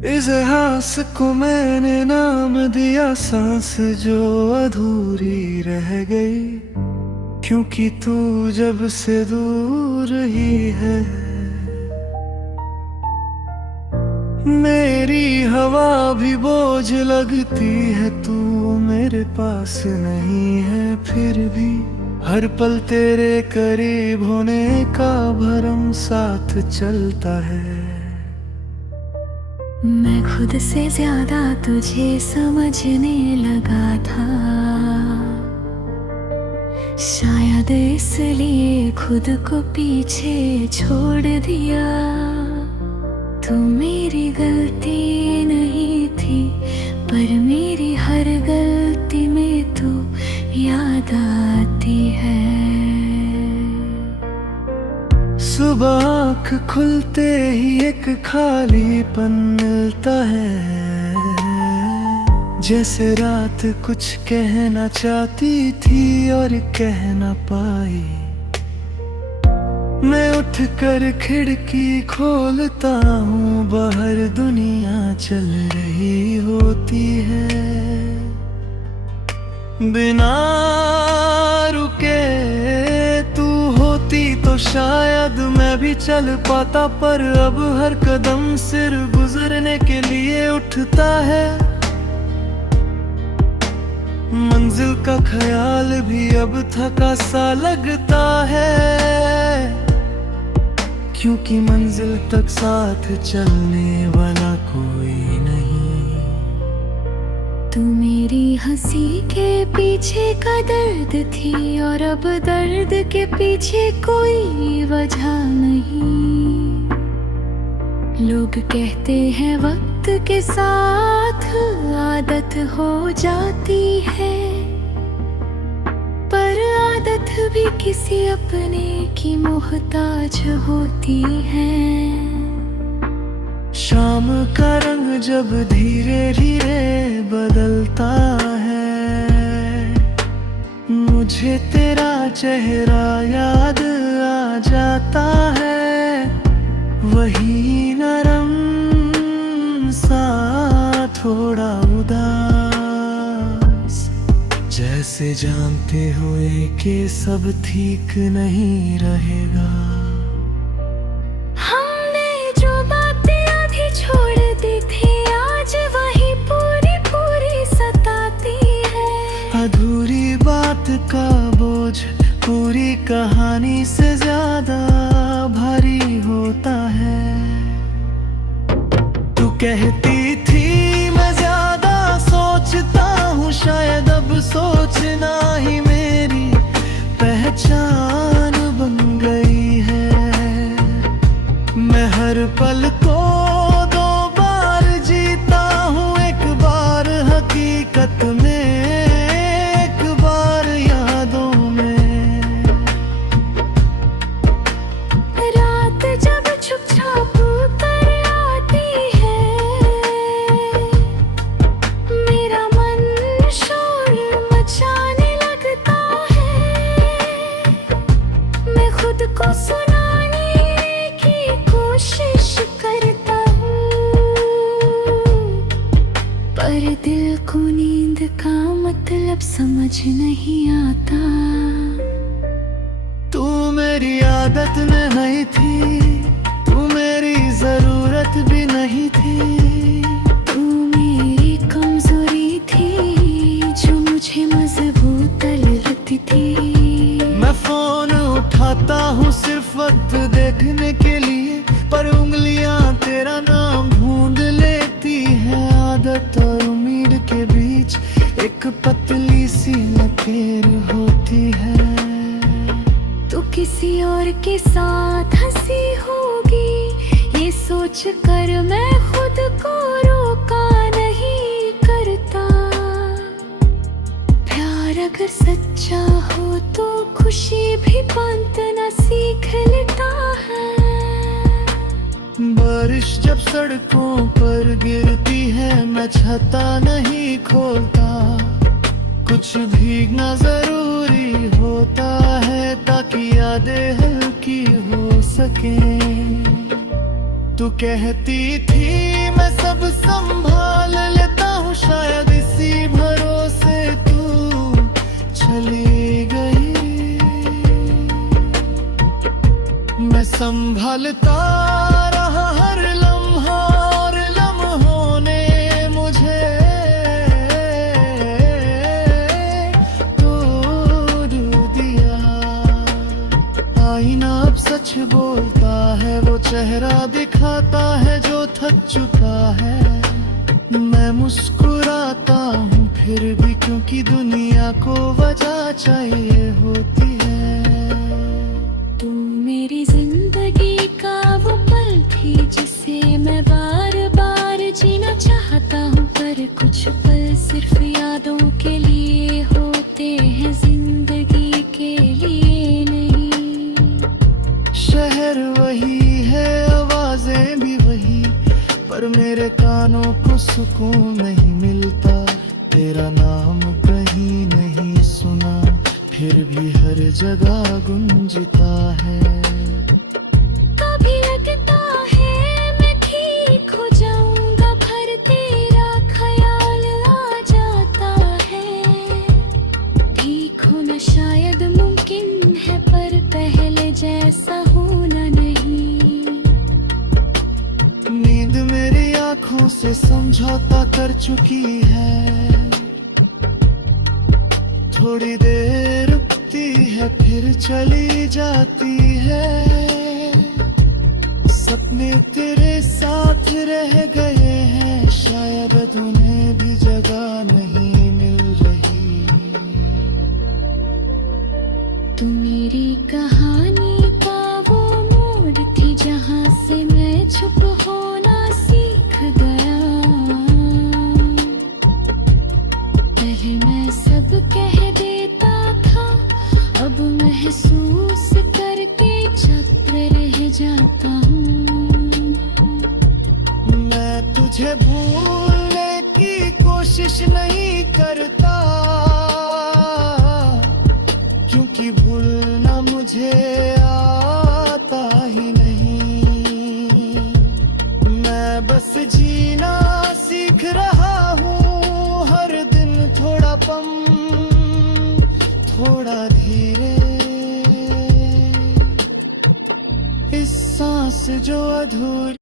इतिहास को मैंने नाम दिया सांस जो अधूरी रह गई, क्योंकि तू जब से दूर ही है। मेरी हवा भी बोझ लगती है, तू मेरे पास नहीं है। फिर भी हर पल तेरे करीब होने का भरम साथ चलता है। मैं खुद से ज्यादा तुझे समझने लगा था, शायद इसलिए खुद को पीछे छोड़ दिया। तू मेरी गलती नहीं थी, पर मेरी हर गलती में तू याद आती है। सुबह आँख खुलते ही एक खालीपन मिलता है, जैसे रात कुछ कहना चाहती थी और कह ना पाई। मैं उठकर खिड़की खोलता हूँ, बाहर दुनिया चल रही होती है। बिना रुके तू होती तो शायद मैं भी चल पाता, पर अब हर कदम सिर्फ गुजरने के लिए उठता है। मंजिल का ख्याल भी अब थका सा लगता है, क्योंकि मंजिल तक साथ चलने वाला कोई नहीं। तू मेरी हंसी के पीछे का दर्द थी, और अब दर्द के पीछे कोई वजह नहीं। लोग कहते हैं वक्त के साथ आदत हो जाती है, पर आदत भी किसी अपने की मोहताज होती है। शाम का रंग जब धीरे धीरे बदलता है, मुझे तेरा चेहरा याद आ जाता है। वही नरम सा थोड़ा उदास, जैसे जानते हुए कि सब ठीक नहीं रहेगा। हमने जो बातें आधी छोड़ दी थी, आज वही पूरी पूरी सताती है। अधूरी बात का बोझ पूरी कहानी से ज्यादा भारी होता है। तू कहती थी मैं ज्यादा सोचता हूँ, शायद अब सोचना ही मेरी पहचान बन गई है। मैं हर पल को दो बार जीता हूँ, एक बार हकीकत में, एक बार यादों में। रात जब चुपचाप उतर आती है, मेरा मन शोर मचाने लगता है। मैं खुद को सुनाने की कोशिश करता हूँ, पर दिल को नींद का मतलब समझ नहीं आता। तू मेरी आदत में नहीं थी, तू मेरी जरूरत भी नहीं थी। तू मेरी कमजोरी थी, जो मुझे मजबूत लगती थी। मैं फोन उठाता हूँ सिर्फ वक्त देखने के लिए, पर उंगलियां तेरा नाम ढूंढ लेती है। आदत और उम्मीद के बीच एक पतली सी लकीर होती है। तू किसी और के साथ हंसी होगी, ये सोच कर मैं खुद को रोका नहीं करता। प्यार अगर सच्चा हो तो खुशी भी बांटना सीख लेता है। बारिश जब सड़कों पर गिरती है, मैं छाता नहीं खोलता। कुछ भीगना जरूरी होता है, ताकि यादें हल्की हो सके। तू कहती थी मैं सब संभाल लेता हूँ, शायद इसी भरोसे तू चली गई। मैं संभालता रहा हर लम्हा और लम्हों ने मुझे तोड़ दिया। आईना अब सच बोलता है, वो चेहरा दिखाता है जो थक चुका है। मैं मुस्कुराता हूँ फिर भी, क्योंकि दुनिया को वजह चाहिए होती है। तू मेरी जिंदगी का वो पल थी जिसे मैं बार बार जीना चाहता हूँ, पर कुछ पल सिर्फ यादों के लिए होते हैं, जिंदगी के लिए नहीं। शहर वही है, आवाजें भी वही, पर मेरे कानों को सुकून नहीं मिलता। तेरा नाम कहीं नहीं सुना, फिर भी हर जगह गूंजता है। कभी लगता है मैं ठीक हो जाऊंगा, पर तेरा ख्याल आ जाता है। ठीक होना शायद मुमकिन है, पर पहले जैसा होना नहीं। नींद मेरी आंखों से समझौता कर चुकी है। थोड़ी देर रुकती है फिर चली जाती है। सपने तेरे साथ रह गए हैं, शायद उन्हें भी जगह नहीं मिल रही। तू मेरी कहानी का वो मोड़ थी, जहाँ से मैं चुप होना सीख गया। पहले मैं सब कह देता था, अब महसूस करके चुप रह जाता हूँ। मैं तुझे भूलने की कोशिश नहीं करता, क्योंकि भूलना मुझे आता ही नहीं। मैं बस जीना सीख रहा हूँ, हर दिन थोड़ा पम थोड़ा धीरे। इस सांस जो अधूरी